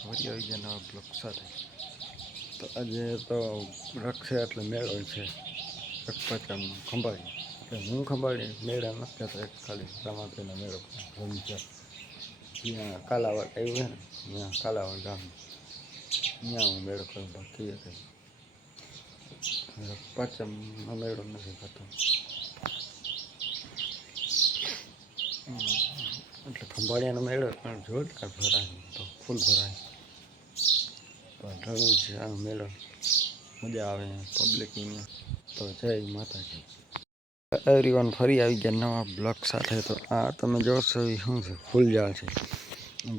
ફરી આવી ગયા નવા બ્લોગ સાથે. તો આજે તો રખ છે એટલે મેળો છે. રખપાચમ ખંભાળી એટલે હું ખંભાળી મેળા નથી કહેતો, એક ખાલી રામાપીરનો મેળો રમઝા ત્યાં કાલાવાડ આવ્યું છે ને, ત્યાં કાલાવાડ ગામ ત્યાં હું મેળો કરું. બાકી રખપાચમનો મેળો નથી કરતો. એટલે ખંભાળિયાનો મેળો પણ જોરદાર ભરાય, તો ફૂલ ભરાય. પણ ઘણું છે આ મેળો, મજા આવે પબ્લિકની. તો જય માતાજી એવરીવન, ફરી આવી ગયા નવા બ્લોગ સાથે. તો આ તમે જોશો એ શું છે, ફૂલ ઝાડ છે,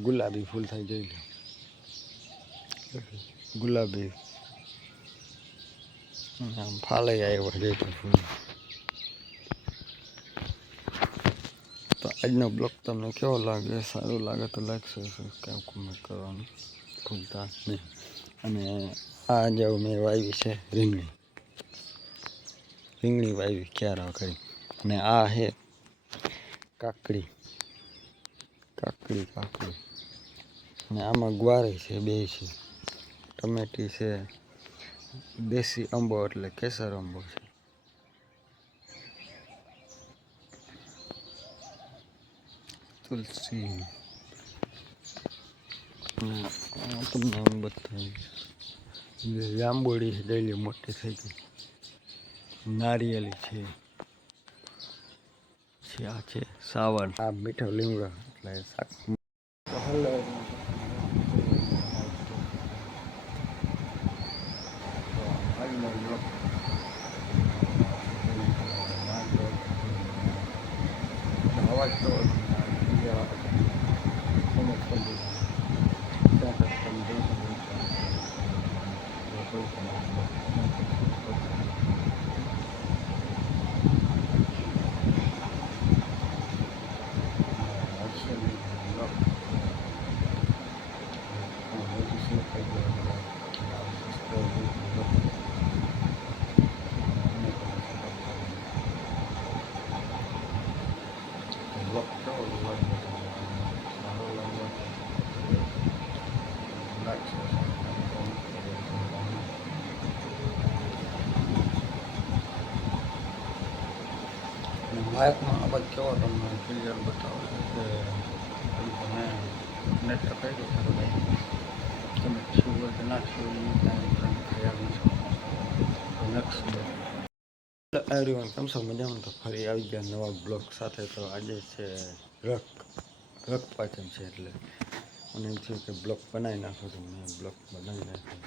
ગુલાબી ફૂલ થઈ જોઈ લો, ગુલાબી આમ ફાલાઈ આવ્યો છે ફૂલ. તો આજનો બ્લોગ તમને કેવો લાગે? સારું લાગે તો લાઈક શેર સબસ્ક્રાઈબ કોમેન્ટ કરવાનું ભૂલતા નહીં. અને આ જેવું મેં વાવી છે રીંગણી વાવી ક્યારે કરી. અને આ છે કાકડી. અને આમાં ગુવારી છે, બે છે, ટમેટી છે, દેશી આંબો એટલે કેસર આંબો છે. તુલસી તમને બતાવી, જાંબુડી ડેલી મોટી થઈ ગઈ, નારિયેલી છે, આ છે સાવર, આ મીઠો લીમડો એટલે શાક. અવાજ તો બાઇકમાં અવાજ કેવો તમને ક્લિયર બતાવે છે કે તમે નેટ કઈ રીતે તમે શું હોય કે નાખશું ખ્યાલ નથી. એવરીવન, કેમ છો? મજામાં? તો ફરી આવી ગયા નવા બ્લોગ સાથે. તો આજે છે રખપાચમ છે એટલે મને એમ થયું કે બ્લોગ બનાવી નાખો, તો મેં બ્લોગ બનાવી નાખ્યો.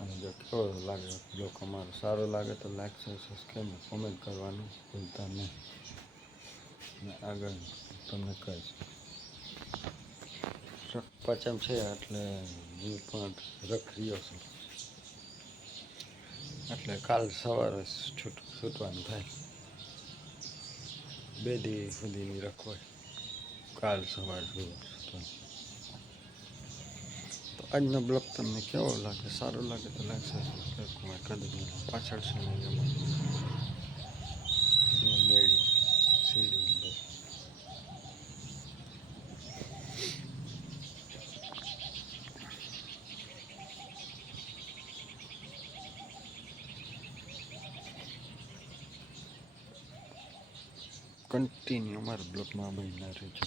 અને જો કેવો લાગે બ્લોગ અમારો સારો લાગે તો લાઈક શેર સબસ્ક્રાઈબ કોમેન્ટ કરવાનું ભૂલતા નહીં. અને આગળ તમને કહીશ. રખપાચમ છે એટલે હું પણ રખ રહ્યો છું, એટલે કાલ સવારે છૂટવાનું થાય. 2 દી સુધીની રખવાય, કાલ સવાર છૂટવાનું. તો આજનો બ્લોગ તમને કેવો લાગે? સારો લાગે તો લાઈક શેર સબસ્ક્રાઈબ કોમેન્ટ કરી દેજો. પાછળ છે મેળી સીડી અંદર કન્ટિન્યુ અમારા બ્લોગમાં બન્યા રહેજો.